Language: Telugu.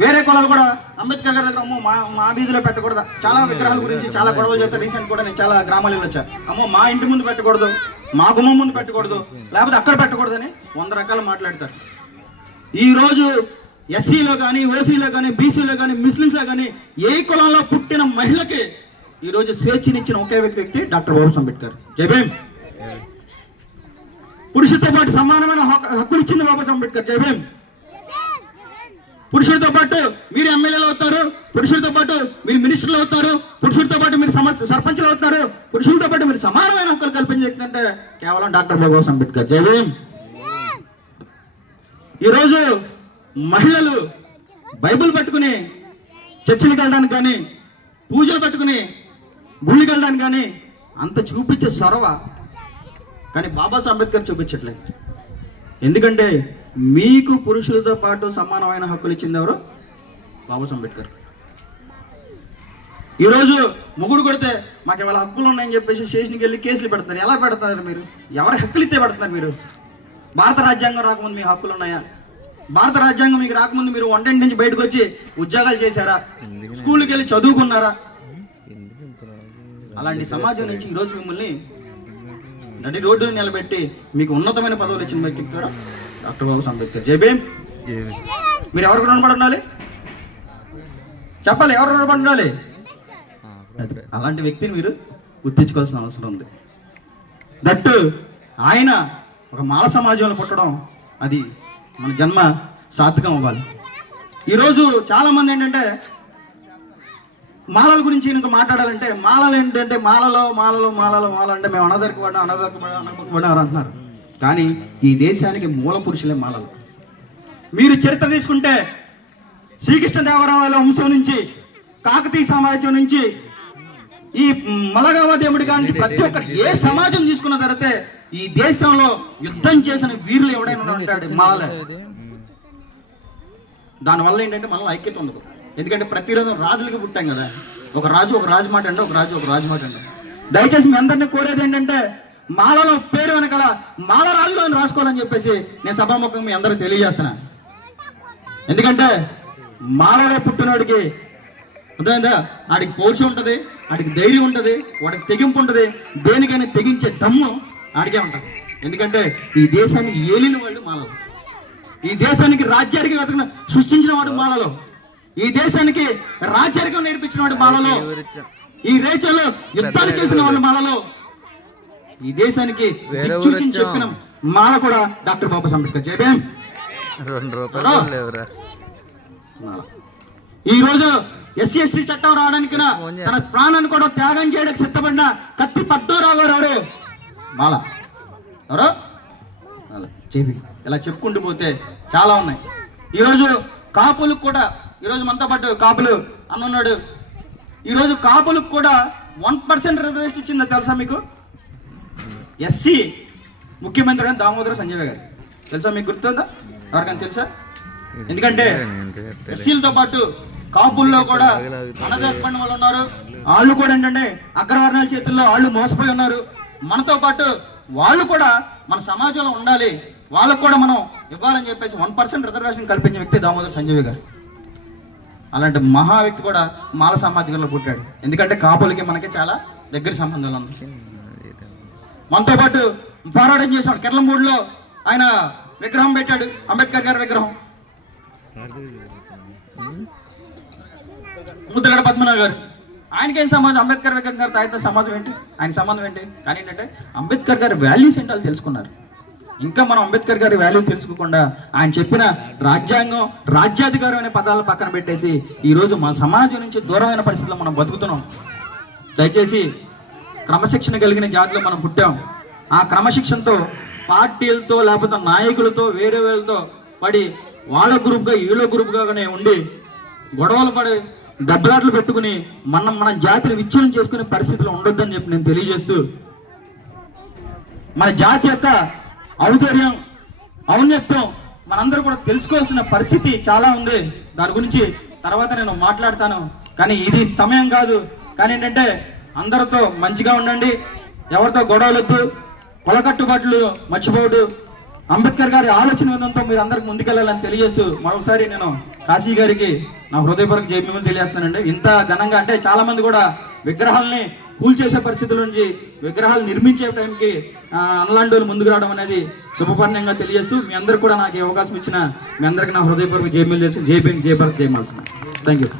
వేరే కులాలు కూడా అంబేద్కర్ గారి దగ్గర అమ్మో మా వీధిలో పెట్టకూడదు, చాలా విగ్రహాల గురించి చాలా గొడవలు చెప్తారు. రీసెంట్ కూడా నేను చాలా గ్రామాలలో వచ్చా, అమ్మో మా ఇంటి ముందు పెట్టకూడదు, మా గుమ్మం ముందు పెట్టకూడదు, లేకపోతే అక్కడ పెట్టకూడదని 100 రకాలు మాట్లాడతారు. ఈరోజు ఎస్సీలో కానీ, ఓసీలో కానీ, బీసీలో కానీ, ముస్లింస్లో కానీ ఏ కులంలో పుట్టిన మహిళకి ఈరోజు స్వేచ్ఛనిచ్చిన ఒకే వ్యక్తి డాక్టర్ బాబాసాహెబ్ అంబేద్కర్. జై భీమ్. పురుషులతో పాటు సమానమైన హక్కులు ఇచ్చింది బాబాసాహెబ్ అంబేద్కర్. జై భీమ్. పురుషులతో పాటు మీరు ఎమ్మెల్యేలు అవుతారు, పురుషులతో పాటు మీరు మినిస్టర్లు అవుతారు, పురుషులతో పాటు మీరు సర్పంచ్లు అవుతారు, పురుషులతో పాటు మీరు సమానమైన హక్కులు కల్పించే వ్యక్తి అంటే కేవలం డాక్టర్ బాబాసాహెబ్ అంబేద్కర్. జై భీమ్. ఈరోజు మహిళలు బైబిల్ పట్టుకుని చర్చిలకు వెళ్ళడానికి కానీ, పూజలు పట్టుకుని గుళ్ళకి వెళ్ళడానికి కానీ అంత చూపించే చొరవ కానీ బాబాసాహెబ్ అంబేద్కర్ చూపించట్లేదు. ఎందుకంటే మీకు పురుషులతో పాటు సమానమైన హక్కులు ఇచ్చింది ఎవరు? బాబాసాహెబ్ అంబేద్కర్. ఈరోజు మొగుడు కొడితే మాకు ఇవాళ హక్కులు ఉన్నాయని చెప్పేసి స్టేషన్కి వెళ్ళి కేసులు పెడతారు. ఎలా పెడతారు మీరు? ఎవరి హక్కులు ఇస్తే పెడతారు మీరు? భారత రాజ్యాంగం రాకముందు మీ హక్కులు ఉన్నాయా? భారత రాజ్యాంగం మీకు రాకముందు మీరు వంటింటి నుంచి బయటకు వచ్చి ఉద్యోగాలు చేశారా? స్కూల్కి వెళ్ళి చదువుకున్నారా? అలాంటి సమాజం నుంచి ఈరోజు మిమ్మల్ని నడి రోడ్డుని నిలబెట్టి మీకు ఉన్నతమైన పదవులు ఇచ్చిన వ్యక్తి కూడా డాక్టర్ బాబాసాహెబ్ అంబేద్కర్. జై భీమ్. మీరు ఎవరికి రుణపడి ఉండాలి? చెప్పాలి, ఎవరు రుణపడి ఉండాలి? అలాంటి వ్యక్తిని మీరు గుర్తించుకోవాల్సిన అవసరం ఉంది. దట్టు ఆయన ఒక మాల సమాజంలో పుట్టడం, అది మన జన్మ సార్థకం అవ్వాలి. ఈరోజు చాలామంది ఏంటంటే మాలల గురించి ఇంకా మాట్లాడాలంటే మాలలు ఏంటంటే మాలలో అంటే మేము అనదొరకబడినారు అంటున్నారు. కానీ ఈ దేశానికి మూల పురుషులే మాలలు. మీరు చరిత్ర తీసుకుంటే శ్రీకృష్ణదేవరాయల వంశం నుంచి, కాకతీయ సామ్రాజ్యం నుంచి, ఈ మలగావ దేవుడి కానీ ప్రతి ఒక్కరు ఏ సమాజం తీసుకున్న తర్వాత ఈ దేశంలో యుద్ధం చేసిన వీరులు ఎవడైనా ఉంటాడు మాలలే. దానివల్ల ఏంటంటే మనలో ఐక్యత ఉండదు. ఎందుకంటే ప్రతిరోజు రాజులకి పుట్టాం కదా, ఒక రాజు మాట అంటే ఒక రాజు మాట అంటే. దయచేసి మీ అందరినీ కోరేది ఏంటంటే మాలలో పేరు వెనకాల మాల రాజులు అని రాసుకోవాలని చెప్పేసి నేను సభాముఖంగా మీ అందరూ తెలియజేస్తున్నా. ఎందుకంటే మాలలో పుట్టినోడికి అర్థమైందా, ఆడికి పౌరుషం ఉంటుంది, ఆడికి ధైర్యం ఉంటుంది, వాడికి తెగింపు ఉంటుంది, దేనికైనా తెగించే దమ్ము ఆడికే ఉంటుంది. ఎందుకంటే ఈ దేశానికి ఏలిన వాళ్ళు మాలలు, ఈ దేశానికి రాజ్యానికి సృష్టించిన వాడు మాలలో, ఈ దేశానికి రాజ్యారికం నేర్పించిన వాడు మాలలో, ఈ రేచలో యుద్ధాలు చేసిన వాళ్ళు మాలలో, ఈ దేశానికి దిక్సూచిని చెప్పిన మాల కూడా డాక్టర్ బాబాసాహెబ్ అంబేద్కర్. జై భీమ్. ఈ రోజు ఎస్సీ ఎస్టీ చట్టం రావడానికి తన ప్రాణాన్ని కూడా త్యాగం చేయడానికి సిద్ధపడిన కత్తి పద్మరావు గారు ఎవరు? మాల. ఎవరు? జేబీ. ఇలా చెప్పుకుంటూ పోతే చాలా ఉన్నాయి. ఈరోజు కాపులకు కూడా, ఈరోజు మనతో పాటు కాపులు అన్నున్నాడు, ఈరోజు కాపులకు కూడా 1% రిజర్వేషన్ ఇచ్చిందో తెలుసా మీకు? ఎస్సీ ముఖ్యమంత్రి అని దామోదర సంజయ్ గారు. తెలుసా మీకు? గుర్తుందా? ఎవరికైనా తెలుసా? ఎందుకంటే ఎస్సీలతో పాటు కాపుల్లో కూడా అనదర్పణ వాళ్ళు ఉన్నారు. వాళ్ళు కూడా ఏంటంటే అగ్రవర్ణాల చేతుల్లో వాళ్ళు మోసపోయి ఉన్నారు. మనతో పాటు వాళ్ళు కూడా మన సమాజంలో ఉండాలి, వాళ్ళకు కూడా మనం ఇవ్వాలని చెప్పేసి 1% రిజర్వేషన్ కల్పించే వ్యక్తి దామోదర సంజయ్ గారు. అలాంటి మహా వ్యక్తి కూడా మాల సామాజికంలో పుట్టాడు. ఎందుకంటే కాపులకి మనకి చాలా దగ్గర సంబంధాలు ఉన్నాయి. మనతో పాటు పోరాటం చేశాడు. కెర్లమూడిలో ఆయన విగ్రహం పెట్టాడు, అంబేద్కర్ గారి విగ్రహం. ముద్రగడ పద్మనాభ గారు, ఆయనకేం సమాజం? అంబేద్కర్ విగ్రహం గారు తాగితే సమాజం ఏంటి? ఆయన సంబంధం ఏంటి? కానీ ఏంటంటే అంబేద్కర్ గారి వాల్యూస్ ఏంటో తెలుసుకున్నారు. ఇంకా మనం అంబేద్కర్ గారి వాల్యూ తెలుసుకోకుండా ఆయన చెప్పిన రాజ్యాంగం, రాజ్యాధికారం అనే పదాలను పక్కన పెట్టేసి ఈరోజు మన సమాజం నుంచి దూరమైన పరిస్థితుల్లో మనం బతుకుతున్నాం. దయచేసి క్రమశిక్షణ కలిగిన జాతిలో మనం పుట్టాం. ఆ క్రమశిక్షణతో పార్టీలతో లేకపోతే నాయకులతో వేరే వాళ్ళతో పడి వాళ్ళ గ్రూప్గా వీళ్ళ గ్రూప్గానే ఉండి గొడవలు పడి దెబ్బలాట్లు పెట్టుకుని మన జాతిని విచ్ఛిన్నం చేసుకునే పరిస్థితులు ఉండొద్దని చెప్పి నేను తెలియజేస్తూ, మన జాతి యొక్క ఔదార్యం, ఔన్నత్యం మనందరూ కూడా తెలుసుకోవాల్సిన పరిస్థితి చాలా ఉంది. దాని గురించి తర్వాత నేను మాట్లాడతాను, కానీ ఇది సమయం కాదు. కానీ ఏంటంటే అందరితో మంచిగా ఉండండి, ఎవరితో గొడవలొద్దు, పొలకట్టుబాట్లు మర్చిపోవద్దు. అంబేద్కర్ గారి ఆలోచన విధానంతో మీరు అందరికి ముందుకెళ్ళాలని తెలియజేస్తూ మరొకసారి నేను కాశీ గారికి నా హృదయపూర్వక జైలు తెలియజేస్తానండి. ఇంత ఘనంగా అంటే చాలా మంది కూడా విగ్రహాలని కూల్చేసే పరిస్థితుల నుంచి విగ్రహాలు నిర్మించే టైంకి అనలాంటి వాళ్ళు ముందుకు రావడం అనేది శుభపర్ణంగా తెలియజేస్తూ మీ అందరికి కూడా నాకు ఈ అవకాశం ఇచ్చిన మీ అందరికి నా హృదయపూర్వక జై భీమ్, జై భారత్, జై మాల్సిన. Thank you.